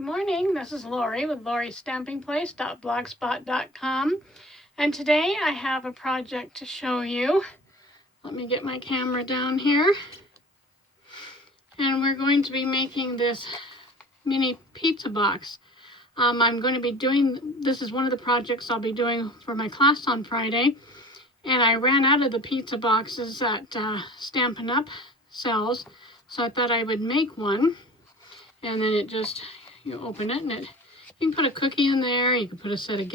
Good morning, this is Lori with loristampingplace.blogspot.com, and today I have a project to show you. Let me get my camera down here. And we're going to be making this mini pizza box. I'm going to be doing, this is one of the projects I'll be doing for my class on Friday, and I ran out of the pizza boxes that Stampin' Up sells, so I thought I would make one. And then it just, you open it and you can put a cookie in there. You can put a set of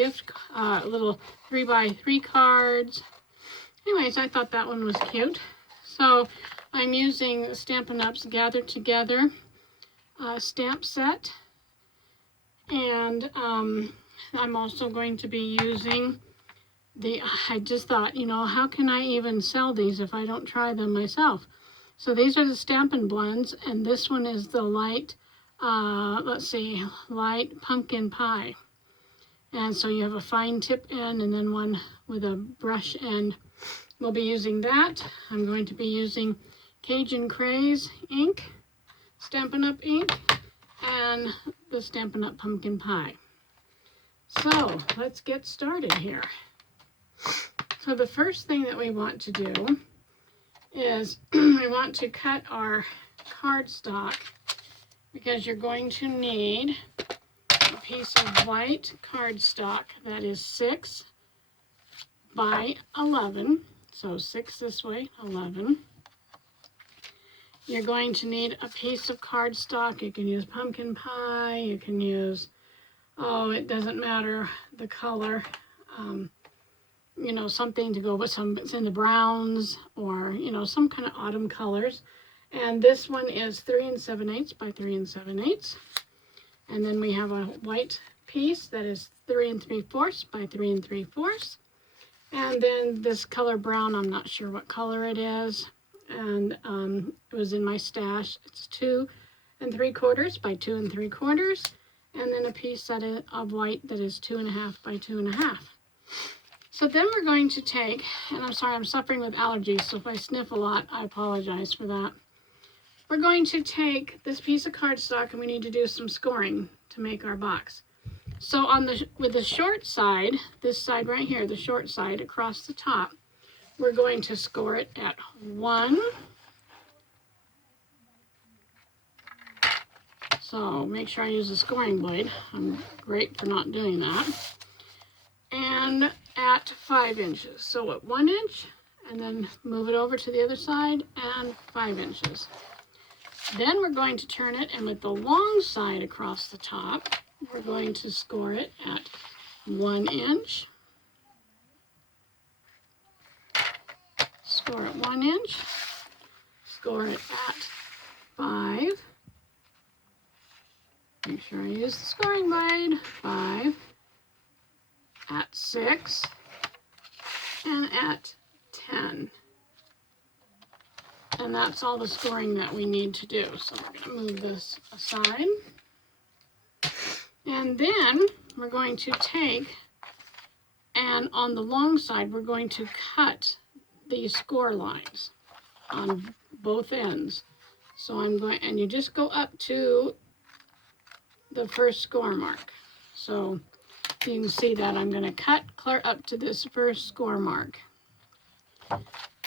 little 3x3 cards. Anyways, I thought that one was cute. So I'm using Stampin' Up's Gather Together stamp set. And I'm also going to be using I just thought, how can I even sell these if I don't try them myself? So these are the Stampin' Blends, and this one is the light, light pumpkin pie. And so you have a fine tip end and then one with a brush end. We'll be using that. I'm going to be using Cajun Craze Ink, Stampin' Up ink, and the Stampin' Up pumpkin pie. So let's get started here. So the first thing that we want to do is we want to cut our cardstock, because you're going to need a piece of white cardstock that is 6 by 11. So 6 this way, 11. You're going to need a piece of cardstock. You can use pumpkin pie. You can use, it doesn't matter the color. Something to go with it's in the browns or, some kind of autumn colors. And this one is 3 7/8 by 3 7/8. And then we have a white piece that is 3 3/4 by 3 3/4. And then this color brown, I'm not sure what color it is. And it was in my stash. It's 2 3/4 by 2 3/4. And then a piece of white that is 2 1/2 by 2 1/2. So then we're going to take, and I'm sorry, I'm suffering with allergies, so if I sniff a lot, I apologize for that. We're going to take this piece of cardstock and we need to do some scoring to make our box. So with the short side, this side right here, the short side across the top, we're going to score it at 1. So make sure I use the scoring blade. I'm great for not doing that. And at 5 inches. So at 1 inch, and then move it over to the other side, and 5 inches. Then we're going to turn it, and with the long side across the top, we're going to score it at 1 inch. Score at 1 inch. Score it at 5. Make sure I use the scoring blade. 5. At 6. And at 10. And that's all the scoring that we need to do. So we're going to move this aside. And then we're going to take, and on the long side, we're going to cut these score lines on both ends. So and you just go up to the first score mark. So you can see that I'm going to cut clear up to this first score mark.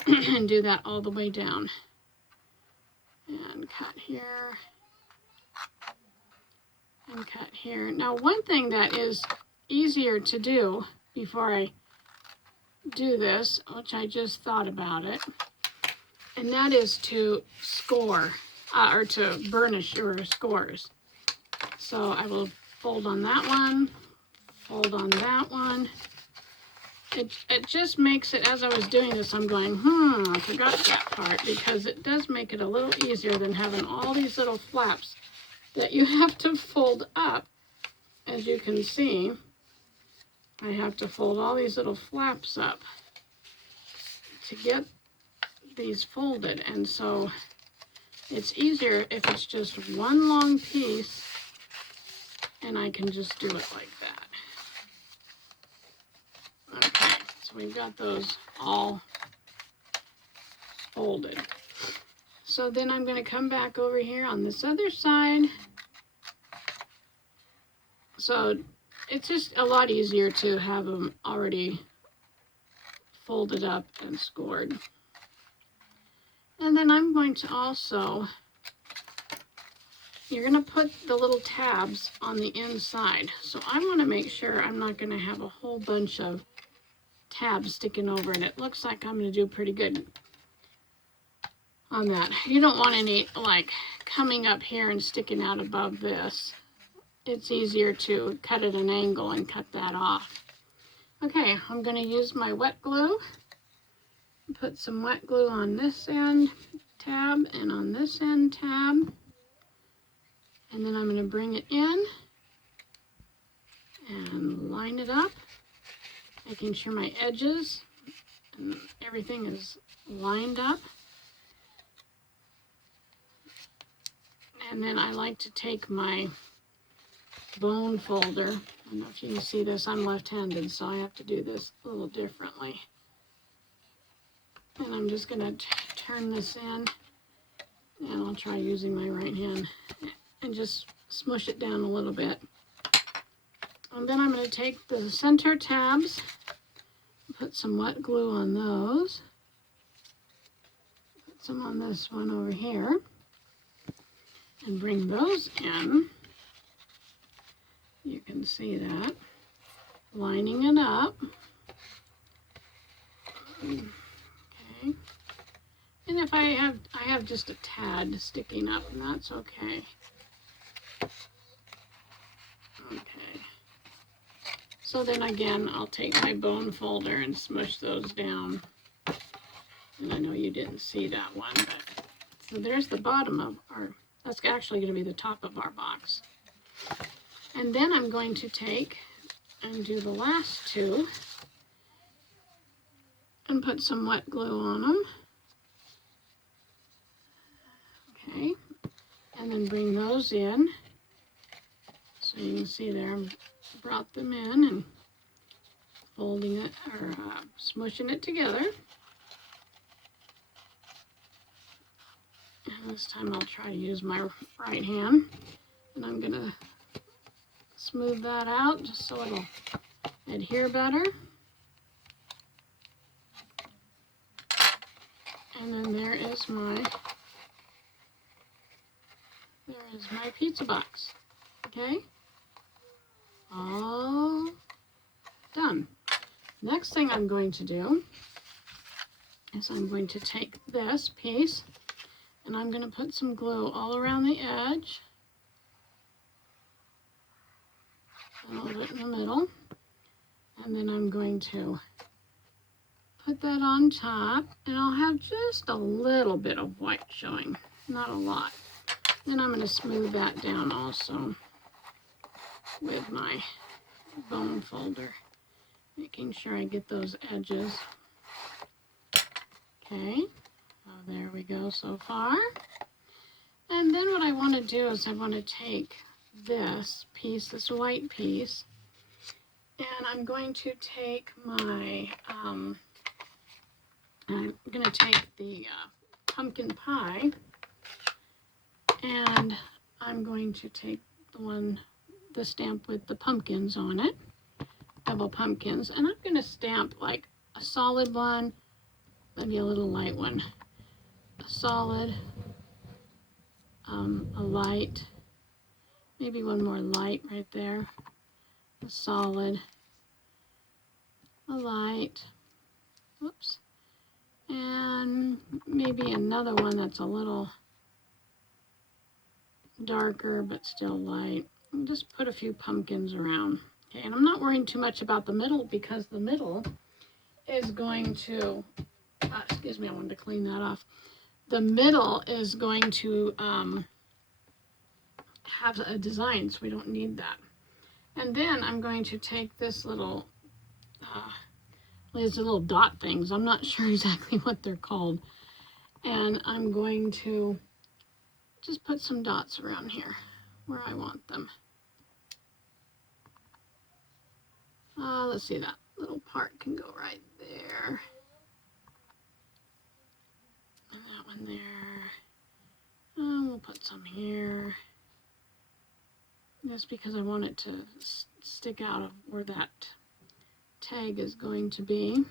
And do that all the way down. And cut here. And cut here. Now, one thing that is easier to do before I do this, which I just thought about it, and that is to score, or to burnish your scores. So I will fold on that one, fold on that one. It just makes it, as I was doing this, I'm going, I forgot that part, because it does make it a little easier than having all these little flaps that you have to fold up. As you can see, I have to fold all these little flaps up to get these folded. And so it's easier if it's just one long piece and I can just do it like that. Okay, so we've got those all folded. So then I'm going to come back over here on this other side So it's just a lot easier to have them already folded up and scored. And then I'm going to also, you're going to put the little tabs on the inside. So I want to make sure I'm not going to have a whole bunch of tabs sticking over, and it looks like I'm going to do pretty good on that. You don't want any like coming up here and sticking out above this. It's easier to cut at an angle and cut that off. Okay, I'm going to use my wet glue. Put some wet glue on this end tab and on this end tab. And then I'm going to bring it in and line it up, making sure my edges and everything is lined up. And then I like to take my bone folder. I don't know if you can see this, I'm left-handed, so I have to do this a little differently. And I'm just going to turn this in, and I'll try using my right hand, and just smush it down a little bit. And then I'm going to take the center tabs, put some wet glue on those, put some on this one over here, and bring those in. You can see that, lining it up. Okay. And if I have just a tad sticking up, and that's okay. Okay. So then again, I'll take my bone folder and smush those down. And I know you didn't see that one, but so there's the bottom of our, that's actually going to be the top of our box. And then I'm going to take and do the last two and put some wet glue on them. Okay, and then bring those in. So you can see there, I brought them in and folding it, or smushing it together. And this time I'll try to use my right hand. And I'm going to smooth that out just so it'll adhere better. And then there is my pizza box. Okay, all done. Next thing I'm going to do is I'm going to take this piece and I'm going to put some glue all around the edge, a little bit in the middle, and then I'm going to put that on top, and I'll have just a little bit of white showing, not a lot. Then I'm going to smooth that down also with my bone folder, making sure I get those edges. Okay, so there we go so far. And then what I want to do is I want to take this piece, this white piece, and I'm going to take my, I'm going to take the pumpkin pie, and I'm going to take the stamp with the pumpkins on it, double pumpkins, and I'm going to stamp like a solid one, maybe a little light one, a solid, a light, maybe one more light right there, a solid, a light, whoops, and maybe another one that's a little darker but still light. And just put a few pumpkins around. Okay, and I'm not worrying too much about the middle because the middle is going to, excuse me, I wanted to clean that off. The middle is going to have a design, so we don't need that. And then I'm going to take this little, these little dot things. I'm not sure exactly what they're called. And I'm going to just put some dots around here where I want them. Let's see, that little part can go right there. And that one there. We'll put some here. just because I want it to stick out of where that tag is going to be.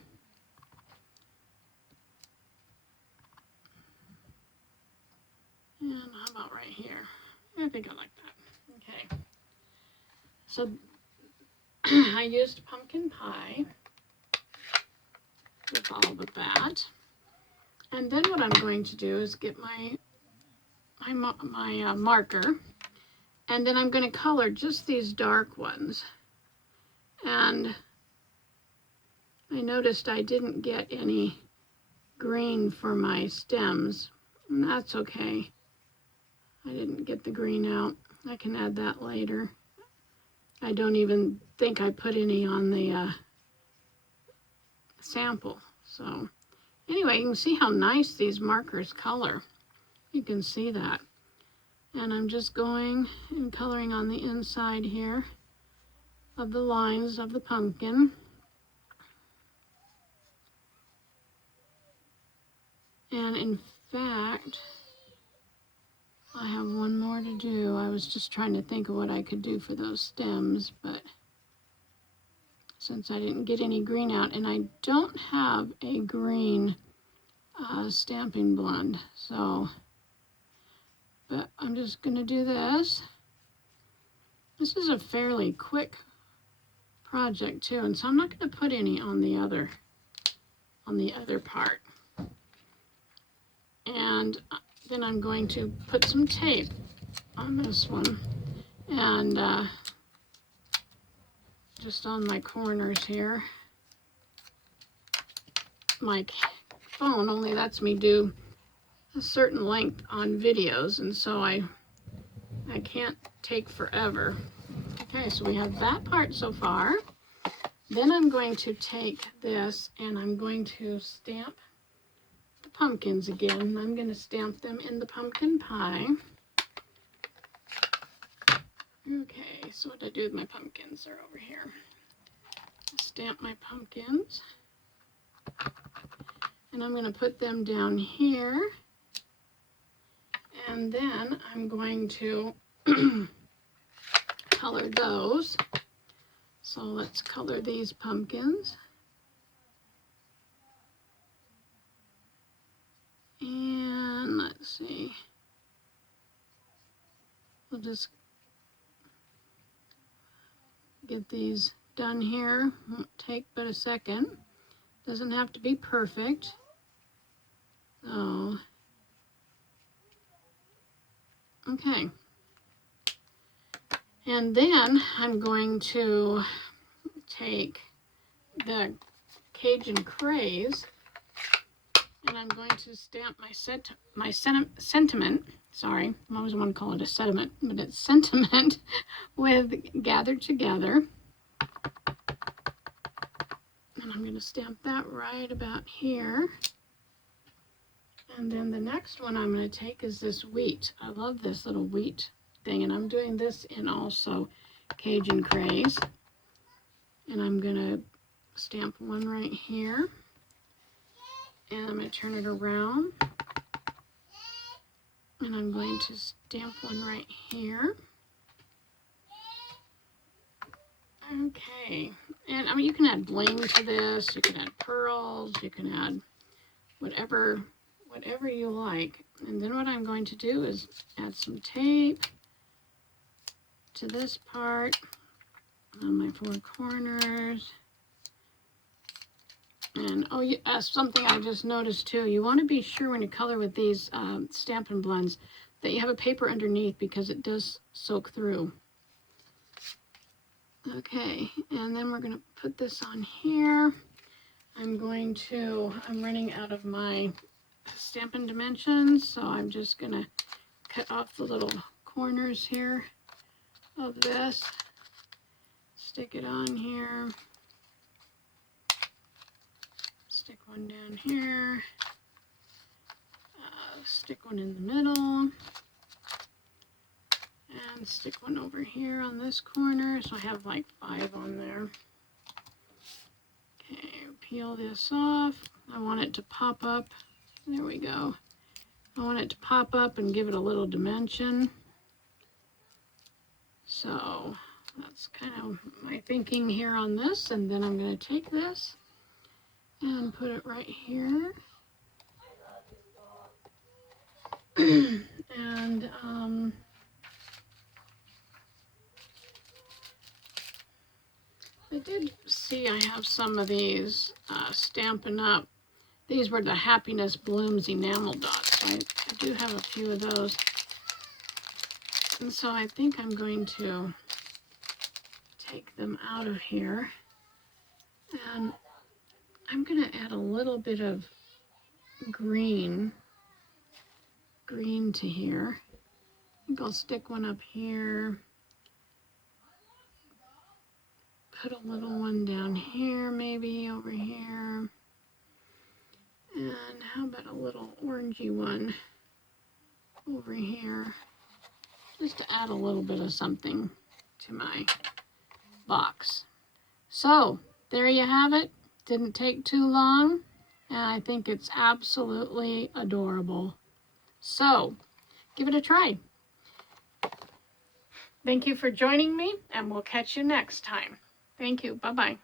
And how about right here? I think I like that. Okay. So I used pumpkin pie with all of that. And then what I'm going to do is get my marker, and then I'm going to color just these dark ones. And I noticed I didn't get any green for my stems, and that's okay. I didn't get the green out. I can add that later. I don't even think I put any on the sample. So anyway, you can see how nice these markers color. You can see that. And I'm just going and coloring on the inside here of the lines of the pumpkin. And in fact, I have one more to do. I was just trying to think of what I could do for those stems, but since I didn't get any green out, and I don't have a green stamping blend, so, but I'm just gonna do this. This is a fairly quick project too, and so I'm not gonna put any on the other part. And then I'm going to put some tape on this one, and just on my corners here. My phone only lets me do a certain length on videos, and so I can't take forever. Okay, so we have that part so far. Then I'm going to take this and I'm going to stamp the pumpkins again. I'm going to stamp them in the pumpkin pie. Okay, so what I do with my pumpkins? They're over here. Stamp my pumpkins. And I'm going to put them down here. And then I'm going to color those. So let's color these pumpkins. And let's see. We'll just get these done here. Won't take but a second. Doesn't have to be perfect. So, okay. And then I'm going to take the Cajun Craze and I'm going to stamp my sentiment. Sorry, I always want to call it a sediment, but it's sentiment with Gathered Together. And I'm going to stamp that right about here. And then the next one I'm going to take is this wheat. I love this little wheat thing, and I'm doing this in also Cajun Craze. And I'm going to stamp one right here. And I'm going to turn it around. And I'm going to stamp one right here. Okay. And I mean, you can add bling to this. You can add pearls. You can add whatever you like. And then what I'm going to do is add some tape to this part on my four corners. And oh, something I just noticed too, you want to be sure when you color with these Stampin' Blends that you have a paper underneath because it does soak through. Okay, and then we're going to put this on here. I'm running out of my Stampin' Dimensions, so I'm just going to cut off the little corners here of this, stick it on here, stick one down here, stick one in the middle, and stick one over here on this corner, so I have like 5 on there. Okay, peel this off. I want it to pop up. There we go. I want it to pop up and give it a little dimension. So that's kind of my thinking here on this. And then I'm going to take this and put it right here. And I did see I have some of these Stampin' Up. These were the Happiness Blooms Enamel Dots. So I do have a few of those. And so I think I'm going to take them out of here. And I'm going to add a little bit of green to here. I think I'll stick one up here. Put a little one down here, maybe over here. And how about a little orangey one over here? Just to add a little bit of something to my box. So there you have it. Didn't take too long, and I think it's absolutely adorable. So give it a try. Thank you for joining me, and we'll catch you next time. Thank you. Bye-bye.